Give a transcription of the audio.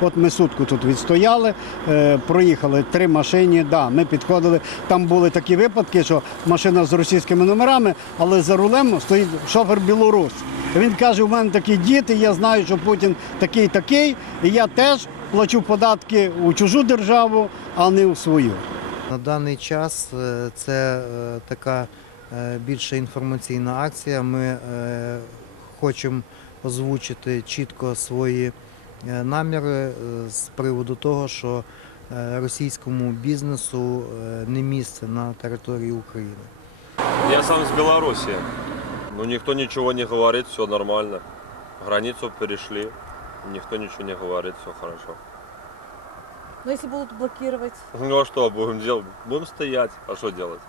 От ми сутку тут відстояли, е, проїхали три машини. Да, ми підходили. Там були такі випадки, що машина з російськими номерами, але за рулем стоїть шофер білорус. Він каже: у мене такі діти, я знаю, що Путін такий такий, і я теж плачу податки у чужу державу, а не у свою. На даний час е, це е, така більше інформаційна акція. Ми хочемо озвучити чітко свої наміри е, з приводу того, що е, російському бізнесу е, не місце на території України. Я сам с Беларуси. Ну, никто ничего не говорит, все нормально. Границу перешли, никто ничего не говорит, все хорошо. Но если будут блокировать, Ну а что будем делать? Будем стоять, а что делать?